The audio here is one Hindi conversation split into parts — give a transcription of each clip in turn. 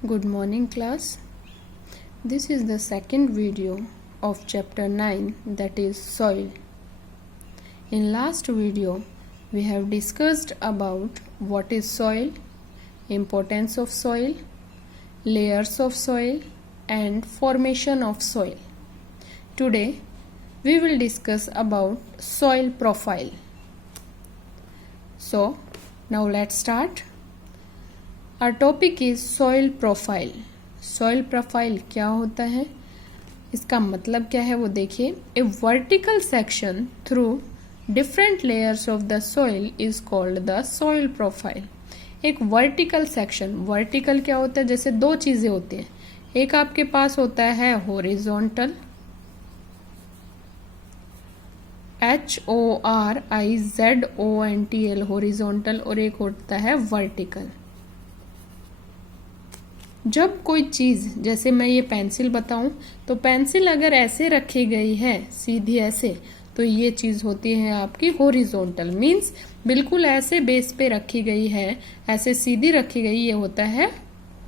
Good morning class. This is the second video of chapter 9, that is soil. In last video we have discussed about what is soil, importance of soil, layers of soil and formation of soil. Today we will discuss about soil profile. So now let's start. Our topic is soil profile. Soil profile क्या होता है, इसका मतलब क्या है वो देखिए. A vertical section through different layers of the soil is called the soil profile. एक वर्टिकल सेक्शन, वर्टिकल क्या होता है, जैसे दो चीजें होती हैं. एक आपके पास होता है हॉरिजॉन्टल, HORIZONTL हॉरिजॉन्टल, और एक होता है वर्टिकल. जब कोई चीज, जैसे मैं ये पेंसिल बताऊं तो पेंसिल अगर ऐसे रखी गई है सीधी ऐसे, तो ये चीज होती है आपकी हॉरिजॉन्टल. मींस बिल्कुल ऐसे बेस पे रखी गई है, ऐसे सीधी रखी गई, ये होता है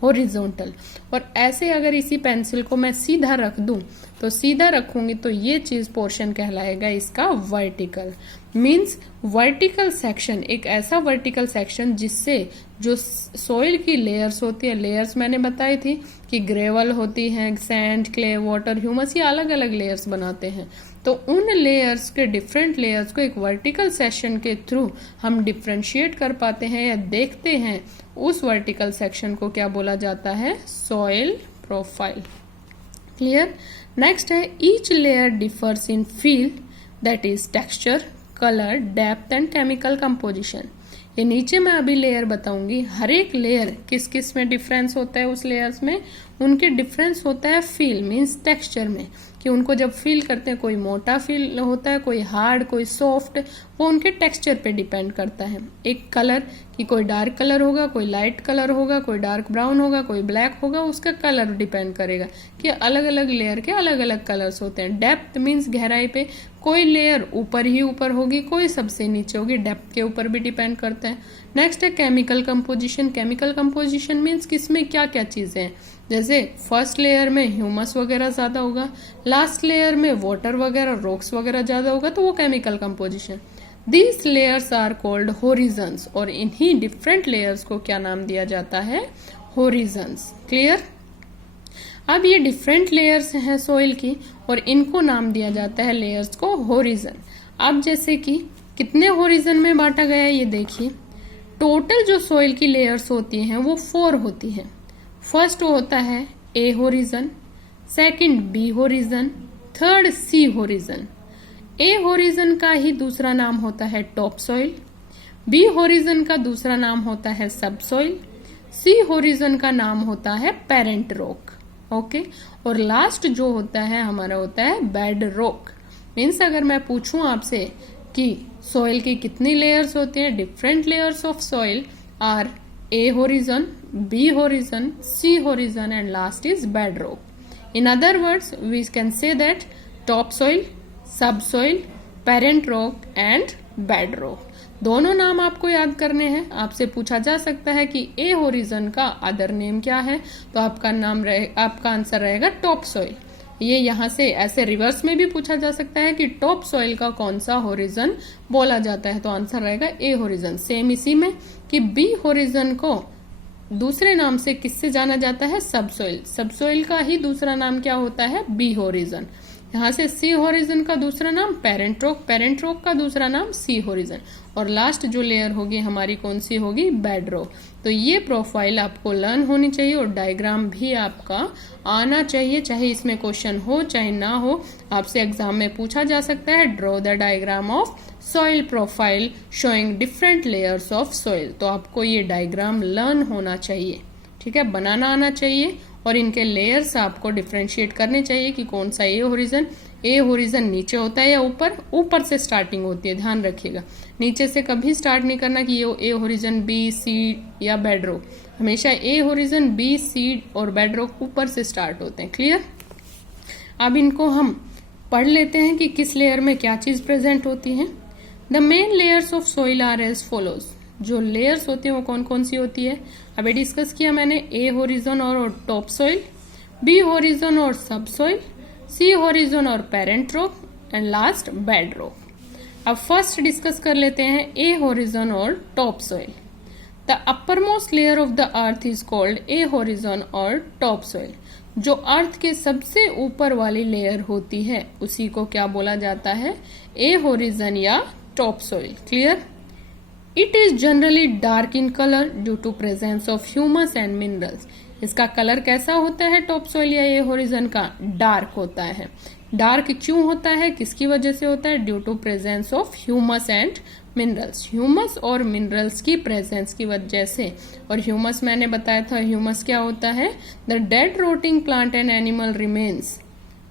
हॉरिजॉन्टल. और ऐसे अगर इसी पेंसिल को मैं सीधा रख दूं, तो सीधा रखूंगी तो ये चीज पोर्शन कहलाएगा इसका वर्टिकल. मींस वर्टिकल सेक्शन, एक ऐसा वर्टिकल सेक्शन जिससे जो सोइल की लेयर्स होती है, लेयर्स मैंने बताई थी कि ग्रेवल होती है, सैंड, क्ले, वाटर, ह्यूमस, ये अलग अलग लेयर्स बनाते हैं. तो उन लेयर्स के डिफरेंट लेयर्स को एक वर्टिकल सेक्शन के थ्रू हम डिफ्रेंशिएट कर पाते हैं या देखते हैं. उस वर्टिकल सेक्शन को क्या बोला जाता है, सॉइल प्रोफाइल. क्लियर. नेक्स्ट है each layer differs in feel, that is texture, colour, depth and chemical composition. ये नीचे मैं अभी लेयर बताऊंगी. हर एक लेयर किस किस में डिफरेंस होता है, उस लेयर्स में उनके डिफरेंस होता है फील मीन्स टेक्सचर में, कि उनको जब फील करते हैं, कोई मोटा फील होता है, कोई हार्ड, कोई सॉफ्ट, वो उनके टेक्सचर पे डिपेंड करता है. एक कलर कि कोई डार्क कलर होगा, कोई लाइट कलर होगा, कोई डार्क ब्राउन होगा, कोई ब्लैक होगा, उसका कलर डिपेंड करेगा कि अलग अलग लेयर के अलग अलग कलर्स होते हैं. डेप्थ मीन्स गहराई पे, कोई लेयर ऊपर ही ऊपर होगी, कोई सबसे नीचे होगी, डेप्थ के ऊपर भी डिपेंड करता है. नेक्स्ट है chemical composition. Chemical composition means किसमें क्या क्या चीजें हैं, जैसे फर्स्ट लेयर में ह्यूमस वगैरह ज्यादा होगा, लास्ट लेयर में वाटर वगैरह, रॉक्स वगैरह ज्यादा होगा, तो वो chemical composition. These layers are called horizons, और इन्हीं डिफरेंट लेयर्स को क्या नाम दिया जाता है, होरिजन्स. क्लियर. अब ये डिफरेंट लेयर्स हैं सोइल की, और इनको नाम दिया जाता है लेयर्स को होरिजन. अब जैसे कि कितने होरिजन में बांटा गया है ये देखिए. टोटल जो सोइल की लेयर्स होती हैं वो 4 होती हैं. फर्स्ट होता है A horizon, second B horizon, third C horizon. A horizon का ही दूसरा नाम होता है टॉप सोइल, बी होरिजन का दूसरा नाम होता है सब सोइल, सी होरिजन का नाम होता है पेरेंट रॉक. ओके. और लास्ट जो होता है हमारा होता है बेड रॉक. मीन्स अगर मैं पूछूं आपसे कि सोइल की कितनी लेयर्स होती हैं, different layers of soil are A horizon, B horizon, C horizon and last is bedrock. In other words, we can say that topsoil, subsoil, parent rock and bedrock. दोनों नाम आपको याद करने हैं. आपसे पूछा जा सकता है कि A horizon का अदर नेम क्या है, तो आपका आंसर रहेगा टॉप सोइल. ये यहाँ से ऐसे रिवर्स में भी पूछा जा सकता है कि टॉप सोइल का कौन सा होरिजन बोला जाता है, तो आंसर रहेगा ए होरिजन. सेम इसी में कि बी होरिजन को दूसरे नाम से किससे जाना जाता है, सब सोइल. सब सोइल का ही दूसरा नाम क्या होता है, बी होरिजन. यहाँ से सी होरिजन का दूसरा नाम पेरेंट रॉक, पेरेंट रॉक का दूसरा नाम सी होरिजन, और लास्ट जो लेयर होगी हमारी कौन सी होगी, बेड रॉक. तो ये प्रोफाइल आपको लर्न होनी चाहिए और डायग्राम भी आपका आना चाहिए, चाहे इसमें क्वेश्चन हो चाहे ना हो. आपसे एग्जाम में पूछा जा सकता है draw the diagram of soil profile showing different layers of soil. तो आपको ये डायग्राम लर्न होना चाहिए, ठीक है, बनाना आना चाहिए, और इनके लेयर्स आपको डिफ्रेंशिएट करने चाहिए कि कौन सा ए होरिजन नीचे होता है या ऊपर. ऊपर से स्टार्टिंग होती है, ध्यान रखिएगा. नीचे से कभी स्टार्ट नहीं करना कि ये ए होरिजन, बी, सी या बेडरॉक. हमेशा ए होरिजन, बी, सी और बेडरॉक ऊपर से स्टार्ट होते हैं. क्लियर. अब इनको हम पढ़ लेते हैं कि किस लेयर में क्या चीज प्रेजेंट होती है. The main layers of soil are as follows. जो लेयर्स होती हैं वो कौन कौन सी होती है, अभी डिस्कस किया मैंने। ए होरिजन और टॉप सॉइल, बी होरिजन और सब सॉइल, सी होरिजन और parent rock and last bed rock. अब फर्स्ट डिस्कस कर लेते हैं ए होरिजन और top soil. The uppermost layer of the earth is called a horizon और टॉप सॉइल। जो अर्थ के सबसे ऊपर वाली लेयर होती है उसी को क्या बोला जाता है, ए होरिजन या top soil. Clear. It is generally dark in colour due to presence of humus and minerals. इसका कलर कैसा होता है टॉप सॉइल या ए होरिजन का, डार्क होता है। डार्क क्यों होता है, किसकी वजह से होता है, due to presence of humus and minerals, humus और मिनरल्स की प्रेजेंस की वजह से। और ह्यूमस मैंने बताया था, ह्यूमस क्या होता है, the dead rotting plant and animal remains,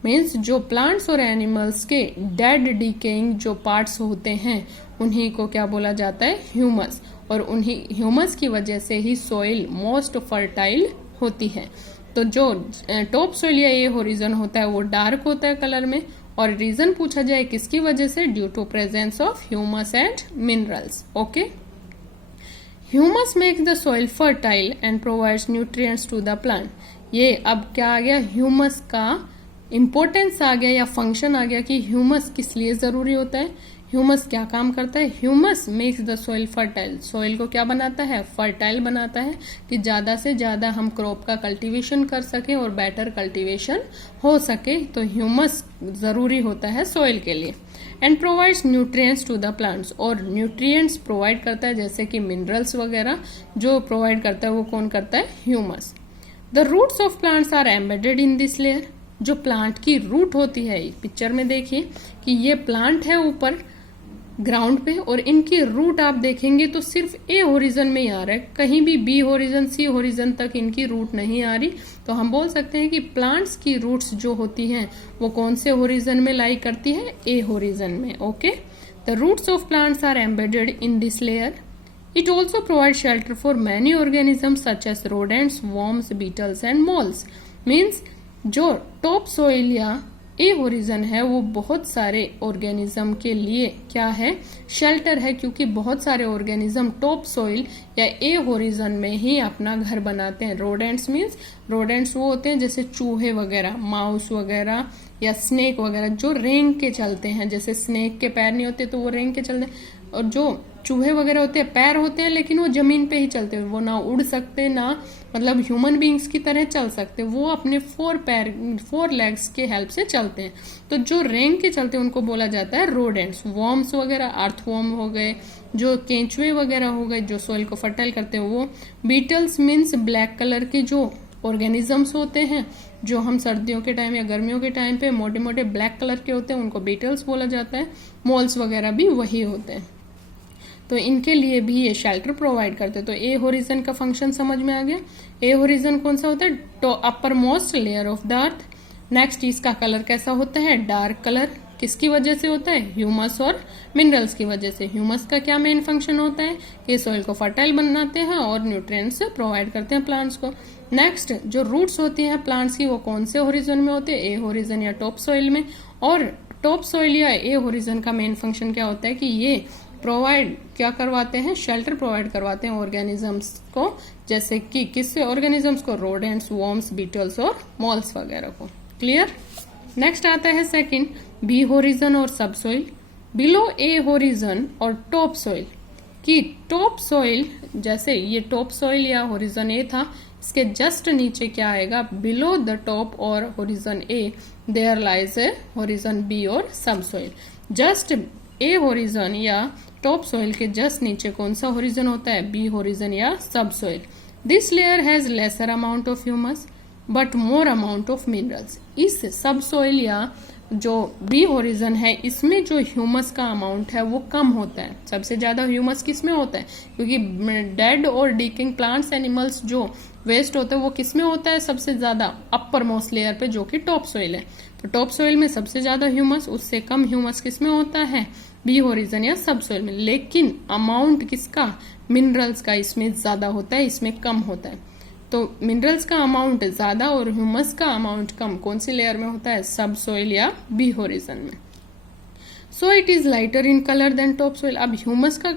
means जो प्लांट्स और एनिमल्स के डेड डिकेइंग जो पार्ट्स होते हैं उन्हीं को क्या बोला जाता है, ह्यूमस। और उन्हीं ह्यूमस की वजह से ही सॉइल मोस्ट फर्टाइल होती है। तो जो टॉप सॉइल या ए होरिजन होता है वो डार्क होता है कलर में, और रीजन पूछा जाए किसकी वजह से, due to presence of humus and minerals. Okay. Humus makes the soil fertile and provides nutrients to the plant. ये अब क्या आ गया, ह्यूमस का इंपॉर्टेंस आ गया या फंक्शन आ गया कि ह्यूमस किस लिए जरूरी होता है, ह्यूमस क्या काम करता है। Humus makes the soil fertile, soil को क्या बनाता है, फर्टाइल बनाता है कि ज्यादा से ज्यादा हम क्रॉप का कल्टीवेशन कर सके और बेटर कल्टीवेशन हो सके। तो ह्यूमस जरूरी होता है सॉइल के लिए। And provides nutrients to the plants, और न्यूट्रिएंट्स प्रोवाइड करता है जैसे कि मिनरल्स वगैरह जो प्रोवाइड करता है वो कौन करता है, humus. The roots of plants are embedded in this layer. जो प्लांट की रूट होती है, पिक्चर में देखिए कि ये प्लांट है ऊपर ग्राउंड पे, और इनकी रूट आप देखेंगे तो सिर्फ ए होरिजन में ही आ रहा है, कहीं भी बी होरिजन सी होरिजन तक इनकी रूट नहीं आ रही। तो हम बोल सकते हैं कि प्लांट्स की रूट्स जो होती हैं वो कौन से होरिजन में लाई करती है, ए होरिजन में। Okay. The roots of plants are embedded in this layer. It also provide shelter for many organisms such as rodents, worms, beetles and moles. Means जो टॉप सॉइल या ए होरिजन है वो बहुत सारे ऑर्गेनिज्म के लिए क्या है, शेल्टर है, क्योंकि बहुत सारे ऑर्गेनिज्म टॉप सॉइल या ए होरिजन में ही अपना घर बनाते हैं। रोडेंट्स मीन्स, रोडेंट्स वो होते हैं जैसे चूहे वगैरह, माउस वगैरह या स्नेक वगैरह जो रेंग के चलते हैं। जैसे स्नेक के पैर नहीं होते तो वो रेंग के चलते हैं, और जो चूहे वगैरह होते हैं पैर होते हैं लेकिन वो जमीन पे ही चलते हैं, वो ना उड़ सकते ना मतलब ह्यूमन बींग्स की तरह चल सकते, वो अपने फोर लेग्स के हेल्प से चलते हैं। तो जो रेंग के चलते हैं उनको बोला जाता है रोडेंट्स। वर्म्स वगैरह, अर्थवर्म हो गए, जो केंचुए वगैरह हो गए जो सॉइल को फर्टाइल करते हैं वो। बीटल्स मीन्स ब्लैक कलर के जो ऑर्गेनिजम्स होते हैं जो हम सर्दियों के टाइम या गर्मियों के टाइम पे मोटे मोटे ब्लैक कलर के होते हैं उनको बीटल्स बोला जाता है। मोल्स वगैरह भी वही होते हैं, तो इनके लिए भी ये शेल्टर प्रोवाइड करते हैं। तो ए होरिजन का फंक्शन समझ में आ गया। ए होरिजन कौन सा होता है, तो upper most layer of the earth. Next इसका कलर कैसा होता है, डार्क कलर। किसकी वजह से होता है, ह्यूमस और मिनरल्स की वजह से। ह्यूमस का क्या मेन फंक्शन होता है कि सॉइल को फर्टाइल बनाते हैं और न्यूट्रिएंट्स प्रोवाइड करते हैं प्लांट्स को। नेक्स्ट जो रूट्स होती हैं प्लांट्स की वो कौन से होरिजन में होते हैं, ए होरिजन या टॉप सॉइल में। और टॉप सॉइल या ए होरिजन का मेन फंक्शन क्या होता है कि ये प्रोवाइड क्या करवाते हैं, शेल्टर प्रोवाइड करवाते हैं ऑर्गेनिजम्स को, जैसे कि किससे ऑर्गेनिजम्स को, रोडेंट्स, वर्म्स, बीटल्स और मॉल्स वगैरह को। क्लियर। नेक्स्ट आता है सेकंड, बी होरिजन और subsoil. Below A horizon और टॉप सॉइल की टॉप सॉइल, जैसे ये टॉप सॉइल या होरिजन ए था, इसके जस्ट नीचे क्या आएगा, बिलो द टॉप और horizon A there lies a horizon B और subsoil. Just a horizon या टॉप सॉइल के जस्ट नीचे कौन सा होरिजन होता है, बी होरिजन या सब soil. This layer has lesser amount of humus but more amount of minerals. इस सब सॉइल या जो बी होरिजन है इसमें जो ह्यूमस का अमाउंट है वो कम होता है। सबसे ज्यादा ह्यूमस किसमें होता है, क्योंकि डेड और डीकिंग प्लांट्स एनिमल्स जो वेस्ट होता है वो किसमें होता है सबसे ज्यादा, अपर मोस्ट लेयर पे जो कि टॉप सॉइल है। तो टॉप सॉइल में सबसे ज्यादा ह्यूमस, उससे कम ह्यूमस किसमें होता है, बी होरिजन या सब सॉइल में। लेकिन अमाउंट किसका, मिनरल्स का इसमें ज्यादा होता है, इसमें कम होता है। तो मिनरल्स का अमाउंट ज्यादा और ह्यूमस का अमाउंट कम कौन सी लेयर में होता है, सब सॉइल या बी होरिजन में। So it is lighter in colour than top soil. अब ह्यूमस का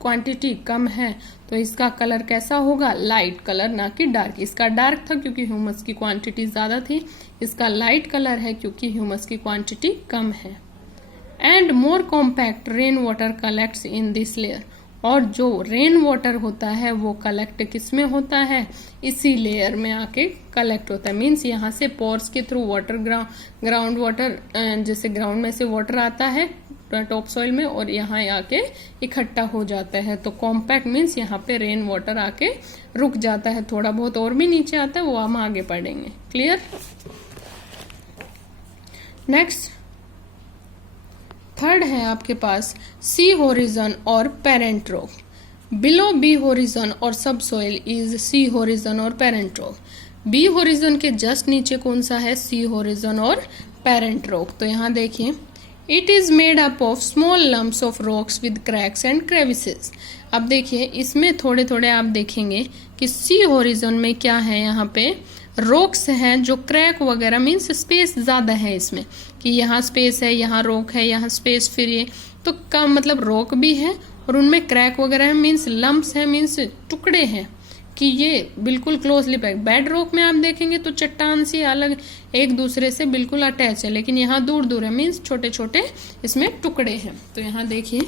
क्वांटिटी कम है तो इसका कलर कैसा होगा, लाइट कलर, ना कि डार्क। इसका डार्क था क्योंकि ह्यूमस की क्वांटिटी ज्यादा थी, इसका लाइट कलर है क्योंकि ह्यूमस की क्वांटिटी कम है। And more compact rain water collects in this layer, और जो रेन वाटर होता है वो कलेक्ट किस में होता है, इसी लेयर में आके कलेक्ट होता है। मीन्स यहाँ से पोर्स के थ्रू वाटर ग्राउंड वाटर, जैसे ग्राउंड में से वाटर आता है टॉप सॉइल में और यहाँ आके इकट्ठा हो जाता है। तो कॉम्पैक्ट मीन्स यहाँ पे रेन वाटर आके रुक जाता है, थोड़ा बहुत और भी नीचे आता है, वो हम आगे पढ़ेंगे। क्लियर। नेक्स्ट थर्ड है आपके पास सी होरिजन और parent rock. Below B horizon और subsoil is C horizon और पेरेंट रॉक। बी होरिजन के जस्ट नीचे कौन सा है, सी होरिजन और पेरेंट रॉक। तो यहाँ देखिए, it is made up of small lumps of rocks with cracks and crevices. अब देखिए इसमें थोड़े थोड़े आप देखेंगे कि सी होरिजन में क्या है, यहाँ पे रॉक्स हैं जो क्रैक वगैरह, मीन्स स्पेस ज्यादा है इसमें, कि यहाँ स्पेस है, यहाँ रॉक है, यहाँ स्पेस, फिर ये तो कम, मतलब रॉक भी है और उनमें क्रैक वगैरह है, मीन्स लम्प्स है, मीन्स टुकड़े हैं, कि ये बिल्कुल क्लोजली पैक। बेड रॉक में आप देखेंगे तो चट्टान सी अलग एक दूसरे से बिल्कुल अटैच है, लेकिन यहाँ दूर दूर है, मीन्स छोटे छोटे इसमें टुकड़े हैं। तो यहाँ देखिए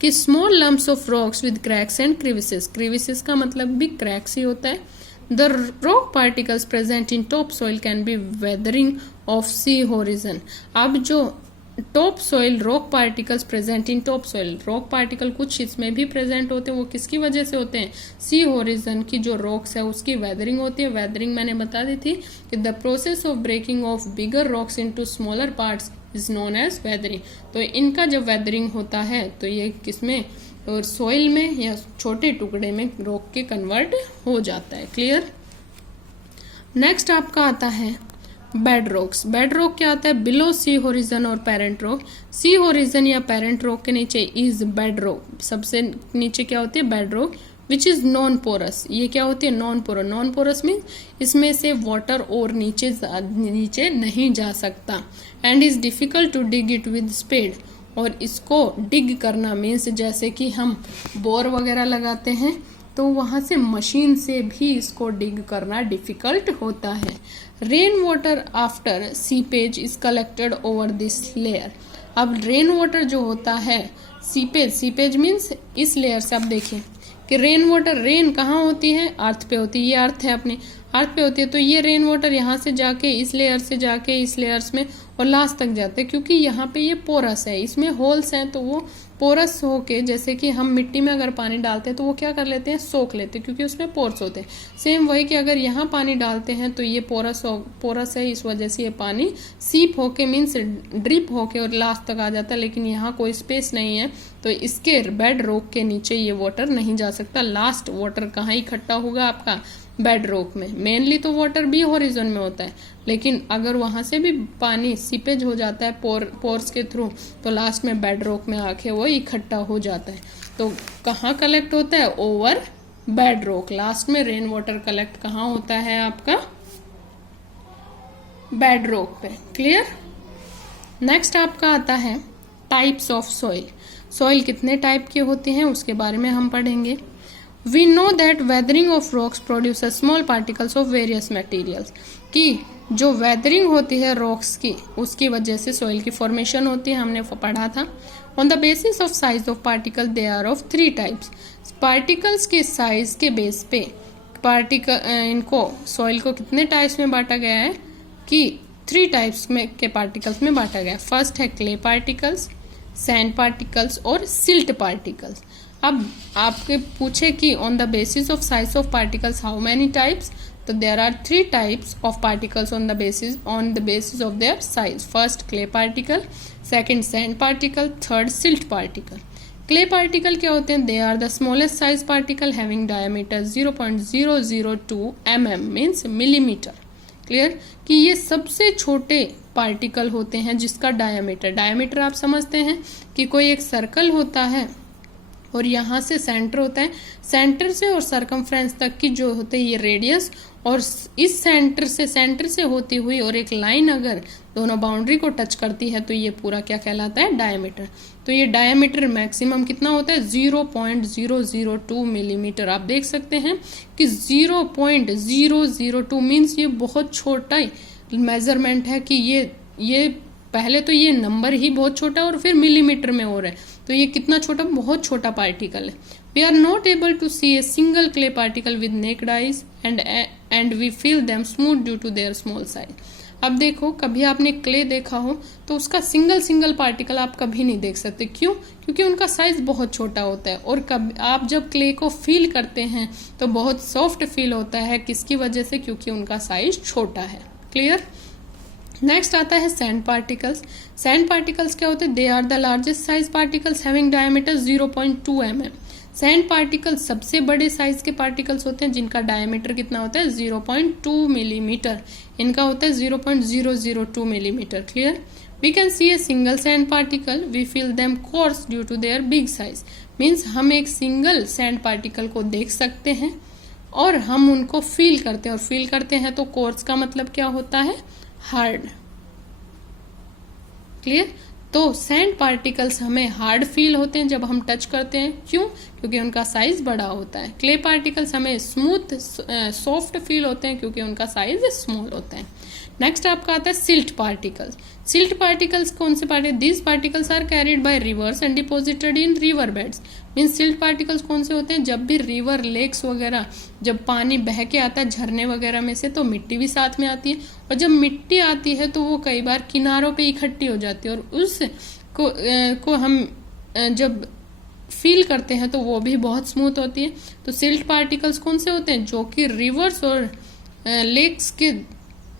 कि small lumps of rocks with cracks and crevices. Crevices का मतलब भी क्रैक्स ही होता है। The rock particles present in topsoil can be weathering of sea horizon. अब जो top soil rock particles present in top soil, rock particle कुछ इसमें भी प्रेजेंट होते हैं, वो किसकी वजह से होते हैं, सी होरिजन की जो रॉक्स है उसकी वेदरिंग होती है। वेदरिंग मैंने बता दी थी कि the process of breaking of bigger rocks into smaller parts is known as weathering. तो इनका जब वेदरिंग होता है तो ये किसमें, और सॉइल में या छोटे टुकड़े में रॉक के कन्वर्ट हो जाता है। क्लियर। नेक्स्ट आपका आता है बेड रॉक्स। बेड रॉक क्या आता है, बिलो सी होरिजन और पेरेंट रॉक। सी होरिजन या पेरेंट रॉक के नीचे इज बेड रॉक, सबसे नीचे क्या होती है, bedrock, which is non porous. ये क्या होती है, non porous. Non porous mean इसमें से वाटर और नीचे नहीं जा सकता। And is difficult to dig it with spade, और इसको डिग करना मीन्स जैसे कि हम बोर वगैरह लगाते हैं तो वहां से मशीन से भी इसको डिग करना डिफिकल्ट होता है। Rain water after seepage is collected over this layer. अब रेन वाटर जो होता है, सीपेज मीन्स इस लेयर से आप देखिए कि रेन वाटर, रेन कहाँ होती है, अर्थ पे होती है, ये अर्थ है अपने अर्थ पे होती है, तो ये रेन वाटर यहाँ से जाके इस लेयर से जाके इस लेयर्स में और लास्ट तक जाते हैं, क्योंकि यहाँ पे ये पोरस है, इसमें होल्स हैं, तो वो पोरस होके, जैसे कि हम मिट्टी में अगर पानी डालते हैं तो वो क्या कर लेते हैं, सोख लेते हैं, क्योंकि उसमें पोर्स होते हैं। सेम वही कि अगर यहाँ पानी डालते हैं तो ये पोरस है, इस वजह से ये पानी सीप होके मीन्स ड्रिप होके और लास्ट तक आ जाता है, लेकिन यहाँ कोई स्पेस नहीं है तो इसके बेड रॉक के नीचे ये वाटर नहीं जा सकता। लास्ट वाटर कहाँ इकट्ठा होगा आपका, बेड रॉक में। मेनली तो वाटर भी हॉरिजन में होता है, लेकिन अगर वहां से भी पानी सीपेज हो जाता है पोर्स के थ्रू तो लास्ट में बेड रॉक में आके वो इकट्ठा हो जाता है। तो कहाँ कलेक्ट होता है, ओवर बेड रॉक। लास्ट में रेन वाटर कलेक्ट कहाँ होता है आपका, बेड रॉक पे। क्लियर। नेक्स्ट आपका आता है टाइप्स ऑफ सॉइल। सॉइल कितने टाइप के होते हैं उसके बारे में हम पढ़ेंगे। We know that weathering of rocks produces small particles of various materials, कि जो वेदरिंग होती है रॉक्स की उसकी वजह से सॉइल की फॉर्मेशन होती है, हमने पढ़ा था। On the basis of size of particle they are of 3 types. Particles के साइज के बेस पे इनको सॉइल को कितने टाइप्स में बांटा गया है कि 3 टाइप्स में के पार्टिकल्स में बांटा गया है। फर्स्ट है क्ले पार्टिकल्स, सैंड पार्टिकल्स और सिल्ट पार्टिकल्स। अब आपके पूछे कि on the basis of size of particles how many types, तो there are 3 types of particles on the basis of their size. First clay particle, second sand particle, third silt particle. Clay particle क्या होते हैं, they are the smallest size particle having diameter 0.002 mm means millimetre. Clear, कि ये सबसे छोटे पार्टिकल होते हैं जिसका डायमीटर आप समझते हैं कि कोई एक सर्कल होता है और यहाँ से सेंटर होता है, सेंटर से और सरकमफ्रेंस तक की जो होते हैं ये रेडियस, और इस सेंटर से होती हुई और एक लाइन अगर दोनों बाउंड्री को टच करती है तो ये पूरा क्या कहलाता है, डायमीटर। तो ये डायमीटर मैक्सिमम कितना होता है, 0.002 मिलीमीटर। आप देख सकते हैं कि 0.002 मीन्स ये बहुत छोटा मेजरमेंट है कि ये पहले तो ये नंबर ही बहुत छोटा और फिर मिलीमीटर में हो रहा है, तो ये कितना छोटा, बहुत छोटा पार्टिकल है। We are not able to see a single clay particle with naked eyes and we feel them smooth due to their small size. अब देखो, कभी आपने क्ले देखा हो तो उसका सिंगल पार्टिकल आप कभी नहीं देख सकते। क्यों? क्योंकि उनका साइज बहुत छोटा होता है। और कभी आप जब क्ले को फील करते हैं तो बहुत सॉफ्ट फील होता है। किसकी वजह से? क्योंकि उनका साइज छोटा है। क्लियर? नेक्स्ट आता है सैंड पार्टिकल्स। सैंड पार्टिकल्स क्या होते हैं? They are the largest size particles having diameter 0.2 mm। Sand particles सबसे बड़े साइज के पार्टिकल्स होते हैं जिनका डायमीटर कितना होता है, 0.2 मिलीमीटर। इनका होता है 0.002 millimetre. Clear? We can see a single sand particle, we feel them coarse due to their big size. Means हम एक सिंगल सैंड पार्टिकल को देख सकते हैं और हम उनको फील करते हैं, और फील करते हैं तो कोर्स का मतलब क्या होता है, हार्ड। क्लियर? तो सैंड पार्टिकल्स हमें हार्ड फील होते हैं जब हम टच करते हैं। क्यों? क्योंकि उनका साइज बड़ा होता है। क्ले पार्टिकल्स हमें स्मूथ सॉफ्ट फील होते हैं क्योंकि उनका साइज स्मॉल होता है। नेक्स्ट आपका आता है सिल्ट पार्टिकल्स। सिल्ट पार्टिकल्स कौन से particle? These particles are carried by rivers and deposited in river beds. Means silt particles कौन से होते हैं? जब भी रिवर, लेक्स वगैरह, जब पानी बह के आता है झरने वगैरह में से, तो मिट्टी भी साथ में आती है, और जब मिट्टी आती है तो वो कई बार किनारों पे इकट्ठी हो जाती है, और उस को हम जब फील करते हैं तो वो भी बहुत स्मूथ होती है। तो सिल्ट पार्टिकल्स कौन से होते हैं? जो कि रिवर्स और लेक्स के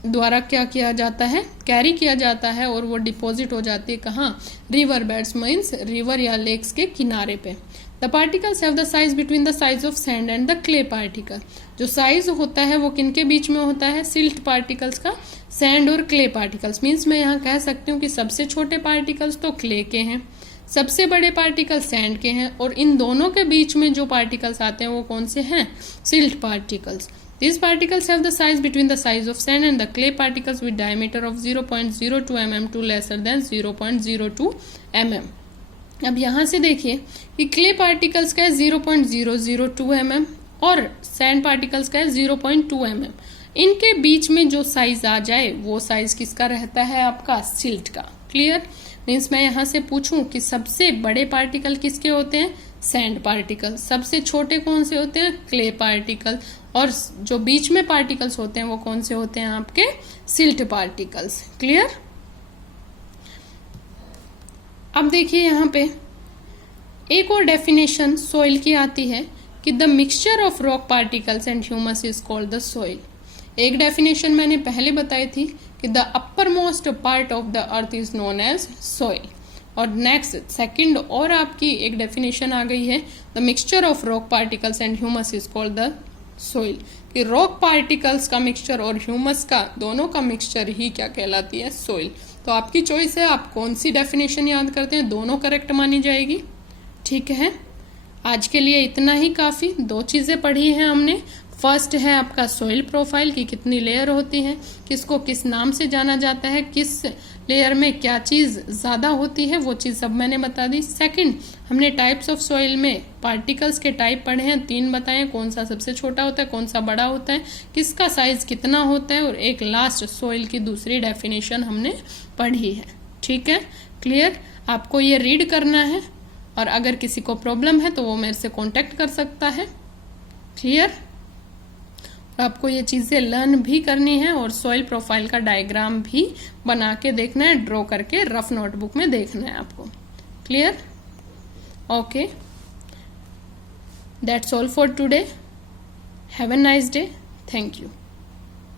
द्वारा क्या किया जाता है, कैरी किया जाता है, और वो डिपॉजिट हो जाती है कहाँ? रिवर बेड्स, मीन्स रिवर या लेक्स के किनारे पे। The particles have the size between the size of sand and the clay particle. जो साइज होता है वो किनके बीच में होता है? सिल्ट पार्टिकल्स का, सैंड और क्ले पार्टिकल्स। मीन्स मैं यहाँ कह सकती हूँ कि सबसे छोटे पार्टिकल्स तो क्ले के हैं, सबसे बड़े पार्टिकल सैंड के हैं, और इन दोनों के बीच में जो पार्टिकल्स आते हैं वो कौन से हैं? Silt particles. These particles have the size between the size of sand and the clay particles with diameter of 0.02 mm to lesser than 0.02 mm। अब यहाँ से देखिए कि क्ले पार्टिकल्स का है 0.002 mm और सैंड पार्टिकल्स का है 0.2 mm। इनके बीच में जो साइज आ जाए वो साइज किसका रहता है? आपका सिल्ट का। क्लियर? मीन्स मैं यहाँ से पूछूं कि सबसे बड़े पार्टिकल किसके होते हैं? Sand particle. सबसे छोटे कौन से होते हैं? Clay particle. और जो बीच में पार्टिकल्स होते हैं वो कौन से होते हैं? आपके सिल्ट पार्टिकल्स। क्लियर? अब देखिए यहाँ पे एक और डेफिनेशन सॉइल की आती है कि the mixture of rock particles and humus is called the soil. एक डेफिनेशन मैंने पहले बताई थी कि the uppermost part of the earth is known as soil. और नेक्स्ट सेकंड और आपकी एक डेफिनेशन आ गई है, the mixture of rock particles and humus is called the soil, कि रॉक पार्टिकल्स का मिक्सचर और ह्यूमस का, दोनों का मिक्सचर ही क्या कहलाती है? सोइल। तो आपकी चॉइस है, आप कौन सी डेफिनेशन याद करते हैं, दोनों करेक्ट मानी जाएगी। ठीक है, आज के लिए इतना ही काफी। 2 चीजें पढ़ी हैं हमने। फर्स्ट है आपका सॉइल प्रोफाइल की कितनी लेयर होती है, किसको किस नाम से जाना जाता है, किस लेयर में क्या चीज ज्यादा होती है, वो चीज सब मैंने बता दी। सेकंड, हमने टाइप्स ऑफ सॉइल में पार्टिकल्स के टाइप पढ़े हैं, 3 बताए, कौन सा सबसे छोटा होता है, कौन सा बड़ा होता है, किसका साइज कितना होता है, और एक लास्ट सॉइल की दूसरी डेफिनेशन हमने पढ़ी है। ठीक है, क्लियर? आपको ये रीड करना है, और अगर किसी को प्रॉब्लम है तो वो मेरे से कॉन्टेक्ट कर सकता है। क्लियर? आपको ये चीजें लर्न भी करनी है, और सॉइल प्रोफाइल का डायग्राम भी बना के देखना है, ड्रॉ करके रफ नोटबुक में देखना है आपको। Clear? Okay, that's all for today. Have a nice day. Thank you.